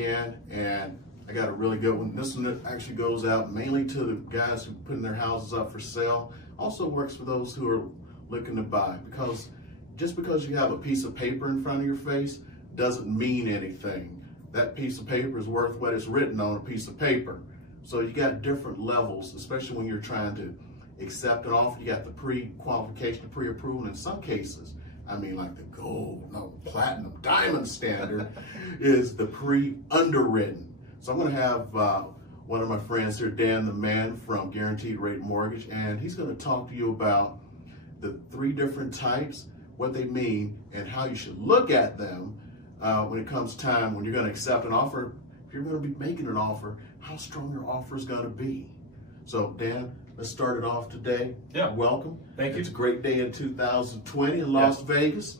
again, and I got a really good one. This one actually goes out mainly to the guys who are putting their houses up for sale. Also works for those who are looking to buy, because just because you have a piece of paper in front of your face doesn't mean anything. That piece of paper is worth what is written on a piece of paper. So you got different levels, especially when you're trying to accept an offer. You got the pre-qualification, the pre-approval. In some cases, I mean, like the gold, no, platinum, diamond standard is the pre-underwritten. So I'm going to have one of my friends here, Dan the Man from Guaranteed Rate Mortgage, and he's going to talk to you about the 3 different types, what they mean, and how you should look at them when it comes time when you're going to accept an offer. If you're going to be making an offer, how strong your offer is going to be. So Dan, let's start it off today. Yeah. Welcome. Thank you. It's a great day in 2020 in Las Vegas.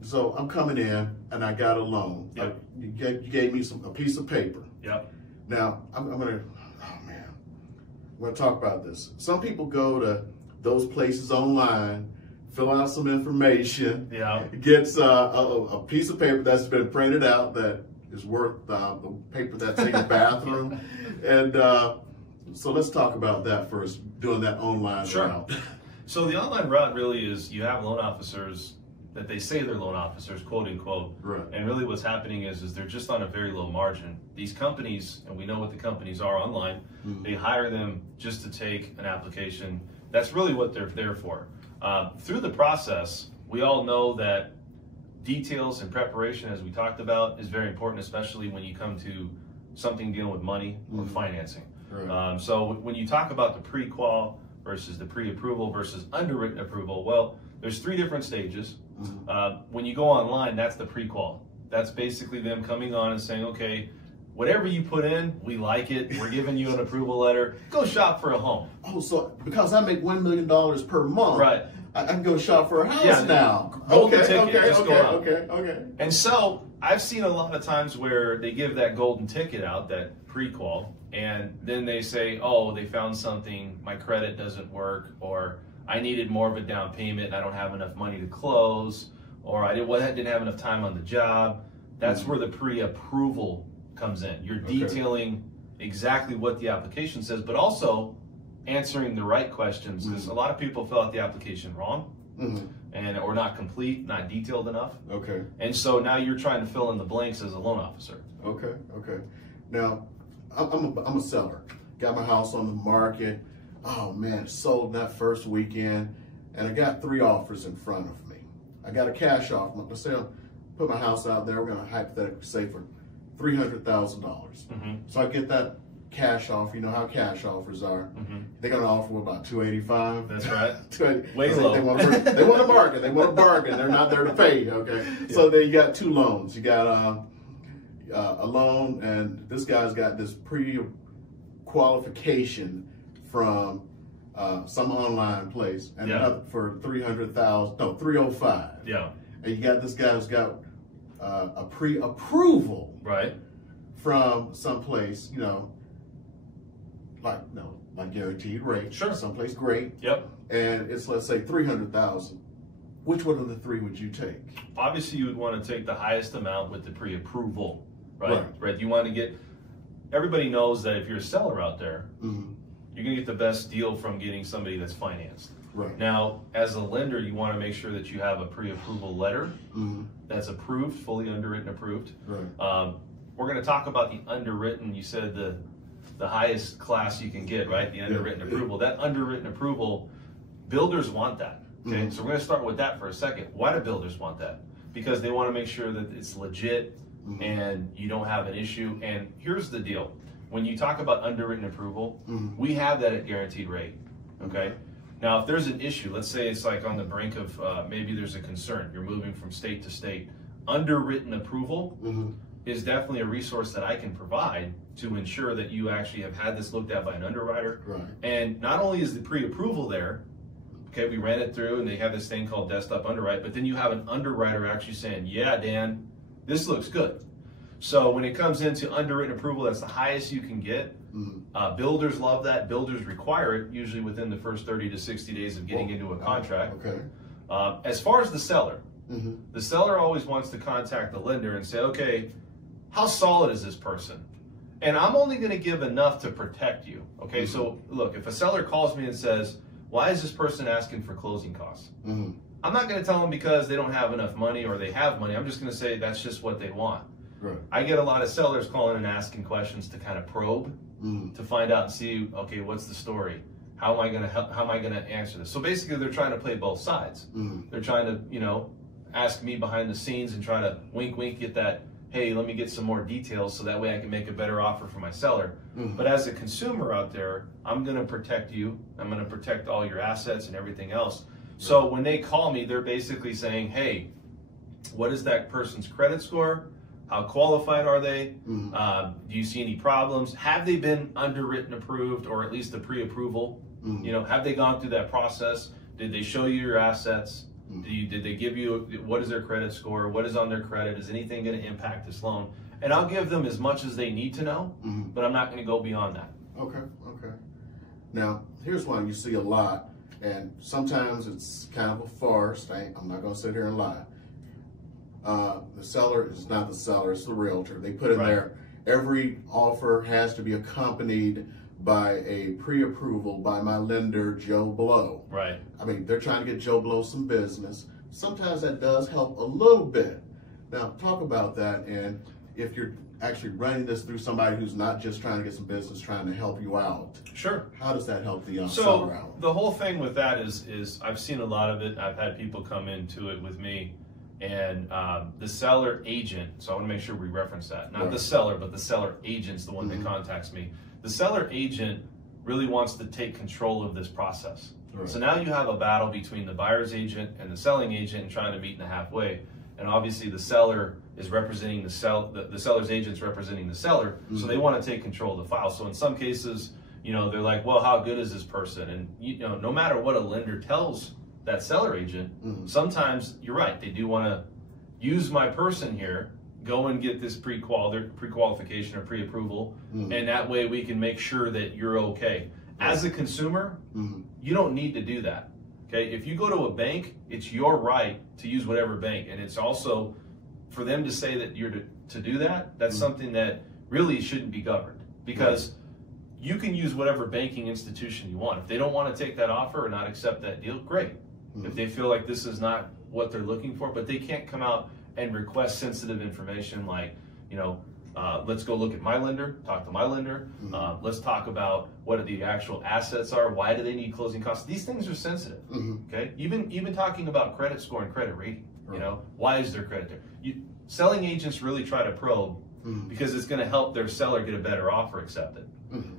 So I'm coming in and I got a loan. Yep. You gave me a piece of paper. Yep. Now I'm gonna, oh man, I'm gonna talk about this. Some people go to those places online, fill out some information, gets a piece of paper that's been printed out that is worth the paper that's in your bathroom. And so let's talk about that first, doing that online route. So the online route really is, you have loan officers that they say they're loan officers, quote unquote. Right. And really what's happening is they're just on a very low margin. These companies, and we know what the companies are online, they hire them just to take an application. That's really what they're there for. Through the process, we all know that details and preparation, as we talked about, is very important, especially when you come to something dealing with money or financing. Right. So when you talk about the pre-qual versus the pre-approval versus underwritten approval, well, there's 3 different stages. When you go online, that's the pre-qual. That's basically them coming on and saying, okay, whatever you put in, we like it. We're giving you an approval letter. Go shop for a home. Oh, so because I make $1 million per month, right? I can go shop for a house now. Golden Okay. And so I've seen a lot of times where they give that golden ticket out, that pre-qual, and then they say, oh, they found something, my credit doesn't work, or I needed more of a down payment and I don't have enough money to close, or I didn't have enough time on the job. That's where the pre-approval comes in. You're detailing exactly what the application says, but also answering the right questions, because a lot of people fill out the application wrong, or not complete, not detailed enough. Okay. And so now you're trying to fill in the blanks as a loan officer. Okay. Now, I'm a seller. Got my house on the market. Oh man, it sold that first weekend, and I got 3 offers in front of me. I got a cash offer. Let's say I put my house out there. We're going to hypothetically say for $300,000. So I get that cash offer. You know how cash offers are. They're going to offer about $285. That's right. Way low. They want to bargain. They want to bargain. They're not there to pay. Okay. Yeah. So then you got 2 loans. You got a loan, and this guy's got this pre-qualification from some online place, and another for $305. Yeah. And you got this guy who's got a pre-approval, right, from someplace, like Guaranteed Rate, someplace great. Yep. And it's, let's say, $300,000. Which one of the 3 would you take? Obviously, you would want to take the highest amount with the pre-approval, right? You want to get. Everybody knows that if you're a seller out there, you're going to get the best deal from getting somebody that's financed. Right. Now, as a lender, you want to make sure that you have a pre-approval letter that's approved, fully underwritten, approved. Right. We're going to talk about the underwritten. You said the highest class you can get, right? The underwritten approval. That underwritten approval, builders want that. Okay, so we're going to start with that for a second. Why do builders want that? Because they want to make sure that it's legit and you don't have an issue. And here's the deal. When you talk about underwritten approval, we have that at Guaranteed Rate, okay? Now, if there's an issue, let's say it's like on the brink of maybe there's a concern, you're moving from state to state, underwritten approval is definitely a resource that I can provide to ensure that you actually have had this looked at by an underwriter. Right. And not only is the pre-approval there, okay, we ran it through and they have this thing called desktop underwrite, but then you have an underwriter actually saying, yeah, Dan, this looks good. So when it comes into underwritten approval, that's the highest you can get. Builders love that. Builders require it usually within the first 30 to 60 days of getting into a contract. Okay. As far as the seller always wants to contact the lender and say, okay, how solid is this person? And I'm only going to give enough to protect you. Okay, so look, if a seller calls me and says, why is this person asking for closing costs? I'm not going to tell them because they don't have enough money or they have money. I'm just going to say that's just what they want. Right. I get a lot of sellers calling and asking questions to kind of probe, to find out and see, okay, what's the story? How am I going to help? How am I going to answer this? So basically, they're trying to play both sides. They're trying to, you know, ask me behind the scenes and try to wink, wink, get that. Hey, let me get some more details so that way I can make a better offer for my seller. But as a consumer out there, I'm going to protect you. I'm going to protect all your assets and everything else. So when they call me, they're basically saying, hey, what is that person's credit score? How qualified are they? Do you see any problems? Have they been underwritten approved or at least a pre-approval? You know, have they gone through that process? Did they show you your assets? Did they give you, what is their credit score? What is on their credit? Is anything going to impact this loan? And I'll give them as much as they need to know, but I'm not going to go beyond that. Okay. Now, here's one you see a lot, and sometimes it's kind of a farce. I'm not going to sit here and lie. The seller is not the seller, it's the realtor. They put in there, every offer has to be accompanied by a pre-approval by my lender, Joe Blow. Right. I mean, they're trying to get Joe Blow some business. Sometimes that does help a little bit. Now, talk about that, and if you're actually running this through somebody who's not just trying to get some business, trying to help you out. Sure. How does that help the so seller out? The whole thing with that is I've seen a lot of it. I've had people come into it with me, and the seller agent, so I want to make sure we reference that. Not the seller, but the seller agent's the one that contacts me. The seller agent really wants to take control of this process. So now you have a battle between the buyer's agent and the selling agent and trying to meet in the halfway. And obviously the seller is representing the seller's agent's representing the seller, so they want to take control of the file. So in some cases, you know, they're like, well, how good is this person? And you know, no matter what a lender tells that seller agent, sometimes you're right, they do want to use my person here, go and get this pre-qualification or pre-approval, and that way we can make sure that you're okay. As a consumer, you don't need to do that. Okay, if you go to a bank, it's your right to use whatever bank, and it's also for them to say that you're to do that. That's something that really shouldn't be governed, because you can use whatever banking institution you want. If they don't want to take that offer or not accept that deal, great. If they feel like this is not what they're looking for, but they can't come out and request sensitive information like, you know, let's go look at my lender, talk to my lender. Let's talk about what the actual assets are. Why do they need closing costs? These things are sensitive. Okay, even talking about credit score and credit rating. You know, why is their credit there? Selling agents really try to probe because it's going to help their seller get a better offer accepted.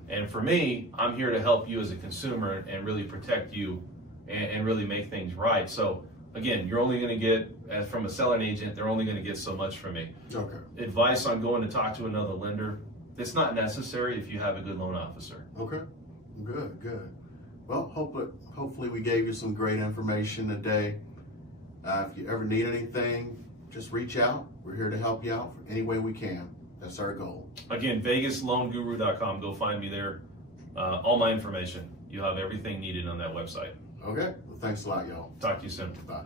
And for me, I'm here to help you as a consumer and really protect you and really make things right. So again, you're only going to get, from a selling agent, they're only going to get so much from me. Okay. Advice on going to talk to another lender, it's not necessary if you have a good loan officer. Okay, good. Well, hopefully we gave you some great information today. If you ever need anything, just reach out. We're here to help you out any way we can. That's our goal. Again, VegasLoanGuru.com. Go find me there. All my information. You have everything needed on that website. Okay. Well, thanks a lot, y'all. Talk to you soon. Bye.